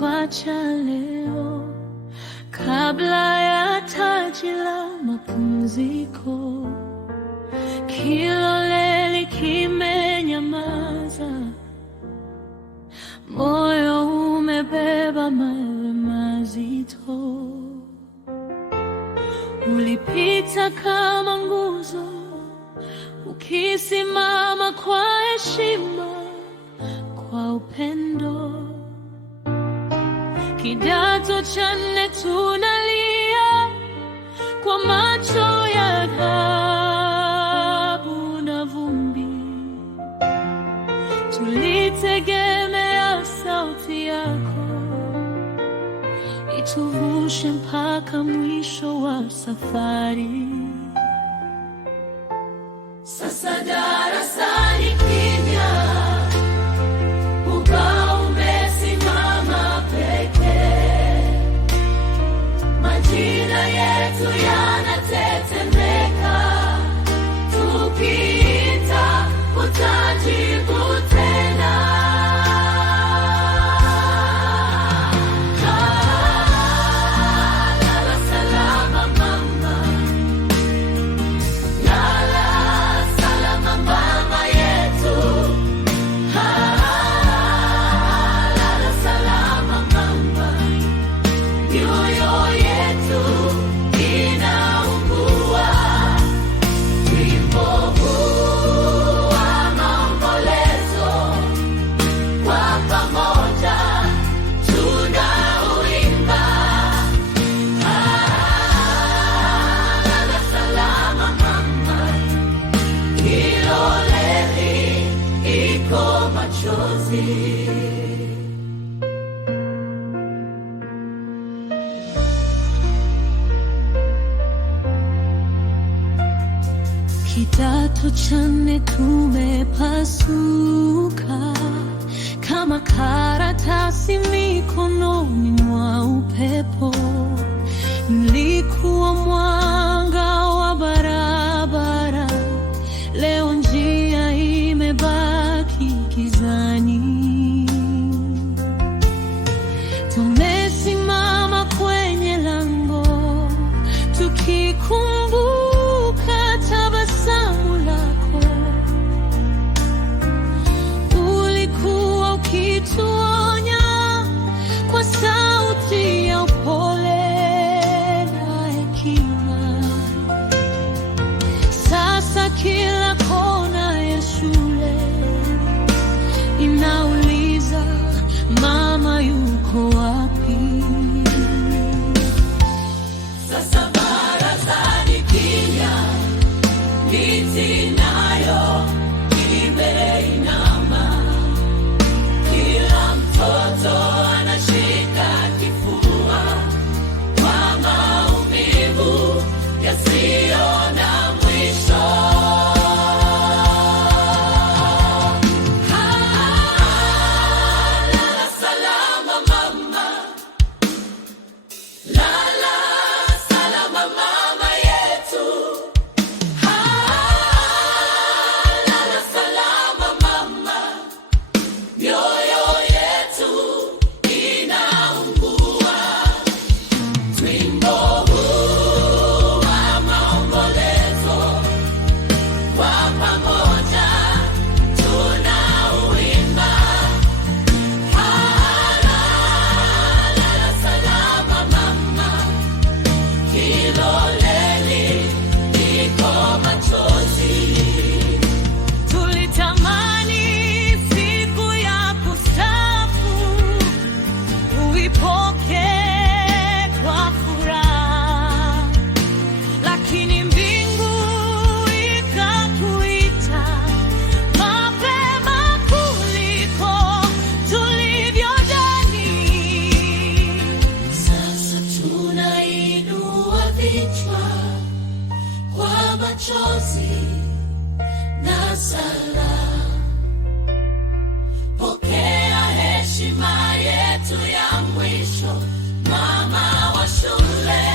twacha leo, kabla ya taji la mapumziko. Kiloleli kimenyamaza, moyo umebeba mawe mazito. Ulipita kama nguzo, ukisimama kwa heshima, kwa upendo. Kidato cha nne tunalia kwa macho ya dhahabu na vumbi. Tulitegemea sauti yako ituvushe mpaka mwisho wa safari. Sasa darasani kimya, ubao umesimama pekee. Majina yetu yanatetemeka, tukiita utajibu tena. Lala salama mama, lala salama mama yetu. Lala salama mama, mioyo yetu inaungua. Wimbo huu wa maombolezo, kwa pamoja tunauimba. Lala salama mama, Kiloleli iko machozi. Kidato cha nne tumepasuka kama karatasi mikononi mwa upepo. Mlikuwa mwanga wa barabara, leo njia imebaki gizani. Tumesimama kwenye lango tukikumbuka tabasamu lako. Ulikuwa ukituonya kwa sauti ya upole na hekima. Sasa kila kona ya shule inauliza, mama yuko wapi? Sasa barazani kimya, miti nayo imeinama. Kila mtoto anashika kifua kwa maumivu yasiyo na mwisho. Lala salama mama, lala salama mama yetu. Lala salama mama, mioyo yetu inaungua. Wimbo huu wa maombolezo, kwa pamoja tunauimba. Lala salama mama, Kiloleli iko machozi. Tulitamani siku ya kustaafu uipokee kwa furaha, lakini mbingu ikakuita mapema kuliko tulivyodhani. Sasa tunainua vichwa kwa machozi na sala. Pokea heshima yetu ya mwisho, mama wa shule.